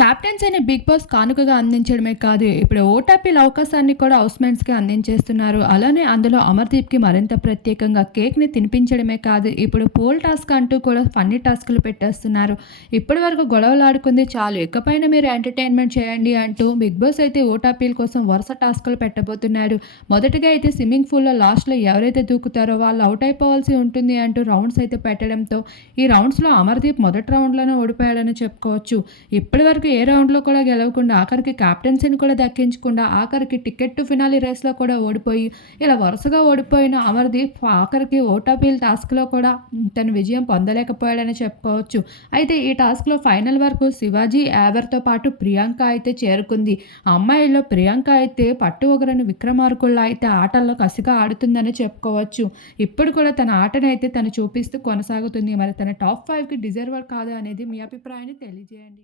Captains అయిన big boss కానుకగా అందించడమే కాదు ఇప్పుడు ఓటాపీల అవకాశాన్ని కూడా హౌస్మేట్స్కి అందించేస్తున్నారు. అలానే అందులో అమర్దీప్కి మరింత ప్రత్యేకంగా కేక్ని తినిపించడమే కాదు ఇప్పుడు పోల్ టాస్క్ అంటూ కూడా ఫన్నీ టాస్క్లు పెట్టేస్తున్నారు. ఇప్పటి వరకు గొడవలాడుకుంది చాలు ఇకపైన మీరు ఎంటర్టైన్మెంట్ చేయండి అంటూ బిగ్ బాస్ అయితే ఓటాపీల కోసం వరుస టాస్క్లు పెట్టబోతున్నాడు మొదటగా అయితే స్విమ్మింగ్ పూల్లో లాస్ట్లో ఎవరైతే దూకుతారో వాళ్ళు అవుట్ అయిపోవాల్సి ఉంటుంది అంటూ రౌండ్స్ అయితే పెట్టడంతో ఈ రౌండ్స్లో అమర్దీప్ మొదటి రౌండ్లోనే ఓడిపోయాడని చెప్పుకోవచ్చు. ఇప్పటి వరకు ఏ రౌండ్లో కూడా గెలవకుండా ఆఖరికి క్యాప్టెన్సీని కూడా దక్కించకుండా ఆఖరికి టికెట్ టు ఫినాలి రేస్లో కూడా ఓడిపోయి ఇలా వరుసగా ఓడిపోయిన అమర్దీప్ ఆఖరికి ఓటాపీల్ టాస్క్లో కూడా తను విజయం పొందలేకపోయాడని చెప్పుకోవచ్చు. అయితే ఈ టాస్క్లో ఫైనల్ వరకు శివాజీ యావర్తో పాటు ప్రియాంక అయితే చేరుకుంది. అమ్మాయిల్లో ప్రియాంక అయితే పట్టు ఒకరని విక్రమార్కుల్లో అయితే ఆటల్లో కసిగా ఆడుతుందని చెప్పుకోవచ్చు. ఇప్పుడు కూడా తన ఆటను అయితే తను చూపిస్తూ కొనసాగుతుంది. మరి తన టాప్ ఫైవ్కి డిజర్వర్ కాదు అనేది మీ అభిప్రాయాన్ని తెలియజేయండి.